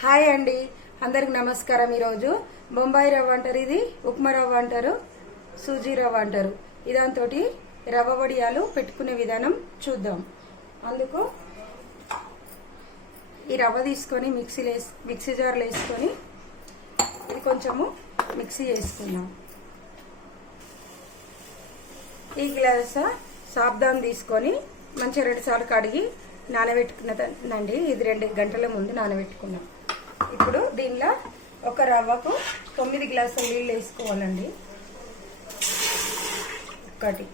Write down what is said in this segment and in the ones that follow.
Hi అండి, అందరికి నమస్కారం. ఈరోజు బొంబాయి రవ్వ అంటారు, ఇది ఉప్మా రవ్వ అంటారు, సూజీ రవ్వ అంటారు. ఇదాంతో రవ్వ వడియాలు పెట్టుకునే విధానం చూద్దాం. అందుకు ఈ రవ్వ తీసుకొని మిక్సీ జార్లో వేసుకొని ఇది కొంచెము మిక్సీ చేసుకుందాం. ఈ గ్లాస్ సాబ్దాన్ తీసుకొని మంచిగా 2 సార్లు కడిగి నానబెట్టుకున్నదండి. ఇది 2 గంటల ముందు నానబెట్టుకున్నాం. ఇప్పుడు దీనిలో ఒక రవ్వకు 9 గ్లాసుల నీళ్ళు వేసుకోవాలండి. ఒకటి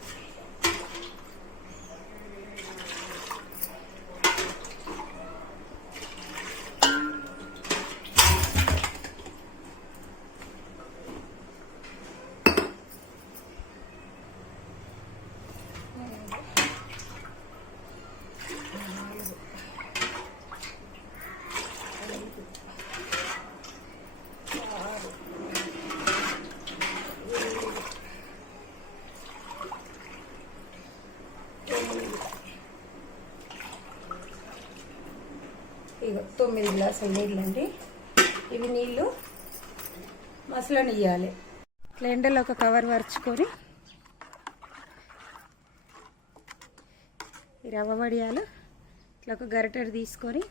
ఇగో 9 గ్లాసుల నీళ్ళండి. ఇవి నీళ్ళు మసలనియ్యాలి. ఇట్లా ఎండలో ఒక కవర్ పరుచుకొని ఈ రవ్వ వడియాలు ఇట్లా ఒక గరిటెడు తీసుకొని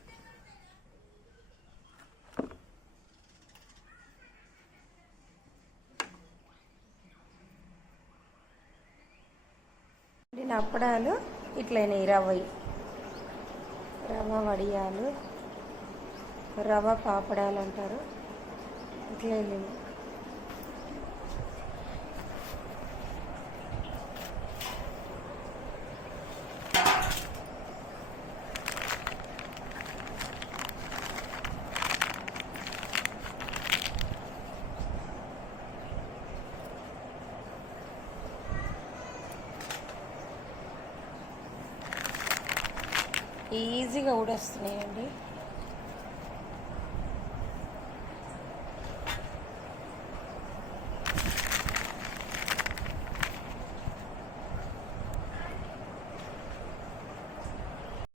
దీని అప్పడాలు ఇట్లయినాయి. రవ్వ వడియాలు, రవ్వ పాపడాలు అంటారు. ఇట్లా ఈజీగా ఊడొస్తున్నాయండి.